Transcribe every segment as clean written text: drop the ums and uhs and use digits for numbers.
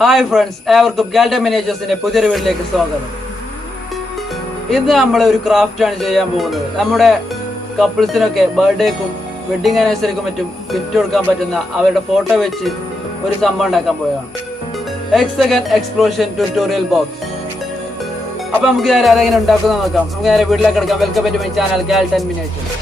Hi friends, ഏവർക്കും ഗാൽഡ മിനിയേച്ചേഴ്സിന്റെ പുതിയൊരു വീട്ടിലേക്ക് സ്വാഗതം. ഇന്ന് നമ്മൾ ഒരു ക്രാഫ്റ്റ് ആണ് ചെയ്യാൻ പോകുന്നത്. നമ്മുടെ കപ്പിൾസിനൊക്കെ ബർത്ത്ഡേക്കും വെഡിങ് ആനിവേഴ്സറിക്കും മറ്റും ഗിഫ്റ്റ് കൊടുക്കാൻ പറ്റുന്ന അവരുടെ ഫോട്ടോ വെച്ച് ഒരു സംഭവം ഉണ്ടാക്കാൻ പോയതാണ്. Hexagon explosion tutorial box. അപ്പൊ നമുക്ക് നേരെ അതെങ്ങനെ ഉണ്ടാക്കുന്ന നോക്കാം. നമുക്ക് നേരെ വീട്ടിലേക്ക് എടുക്കാം. Welcome to my channel ഗാൽഡ miniatures.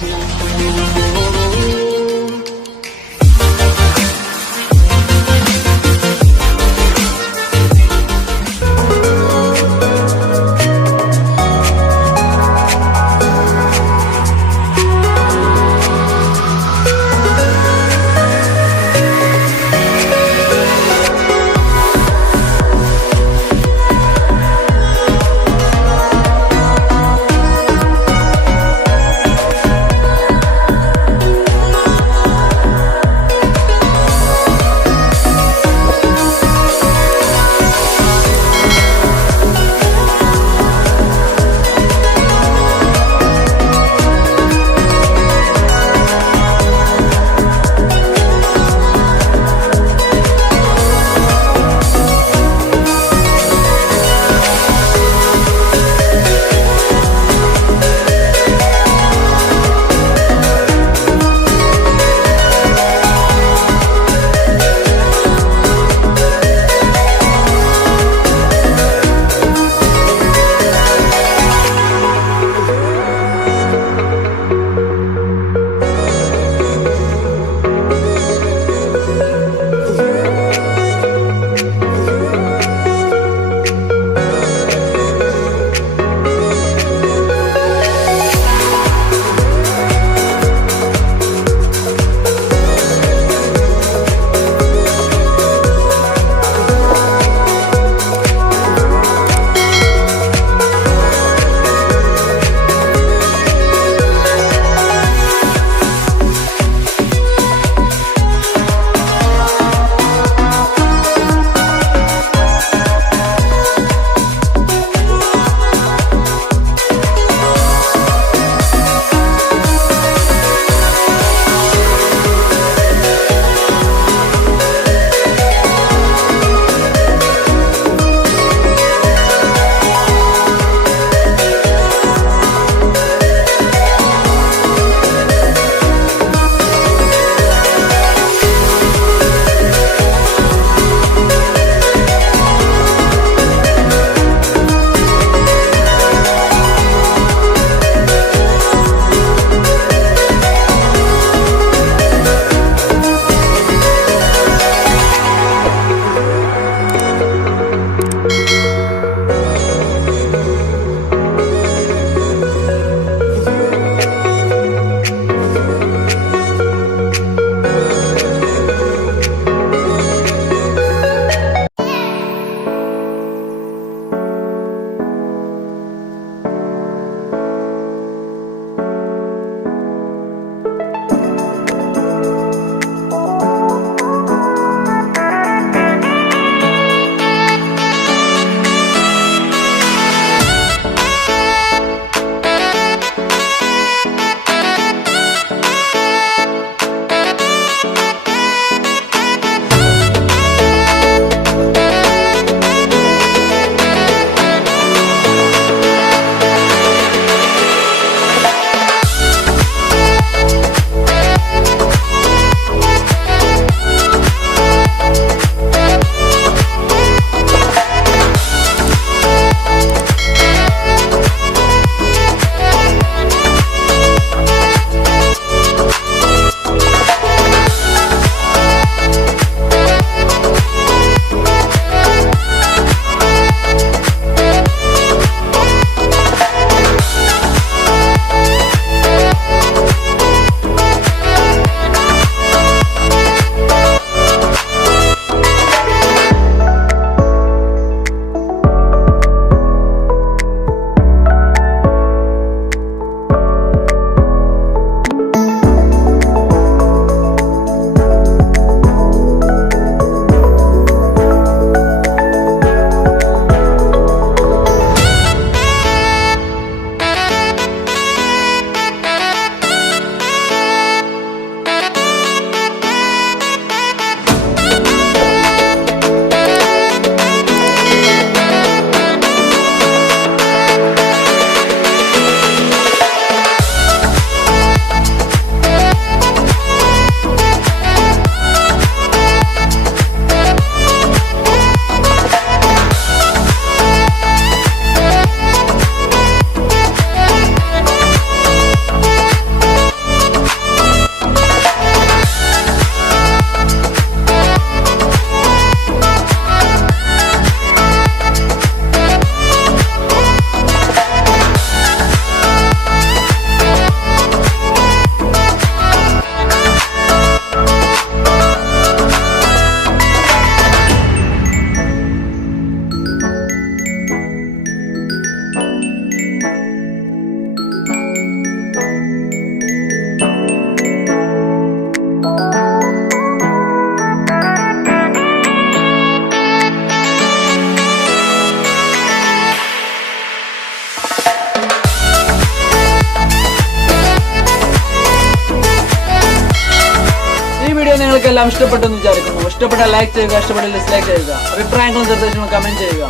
നിങ്ങൾക്കെല്ലാം ഇഷ്ടപ്പെട്ടെന്ന് വിചാരിക്കുന്നു. ഇഷ്ടപ്പെട്ടാൽ ലൈക്ക് ചെയ്യുക, ഇഷ്ടപ്പെട്ടാൽ ഡിസ്ലൈക്ക് ചെയ്യുക. അഭിപ്രായങ്ങളും നിർദ്ദേശങ്ങളും കമന്റ് ചെയ്യുക.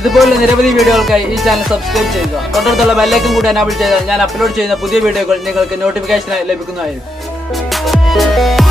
ഇതുപോലുള്ള നിരവധി വീഡിയോകൾക്കായി ഈ ചാനൽ സബ്സ്ക്രൈബ് ചെയ്യുക. തൊട്ടടുത്തുള്ള ബെല്ലൈക്കൺ കൂടി എനാബിൾ ചെയ്താൽ ഞാൻ അപ്ലോഡ് ചെയ്യുന്ന പുതിയ വീഡിയോകൾ നിങ്ങൾക്ക് നോട്ടിഫിക്കേഷനായി ലഭിക്കുന്നതായിരിക്കും.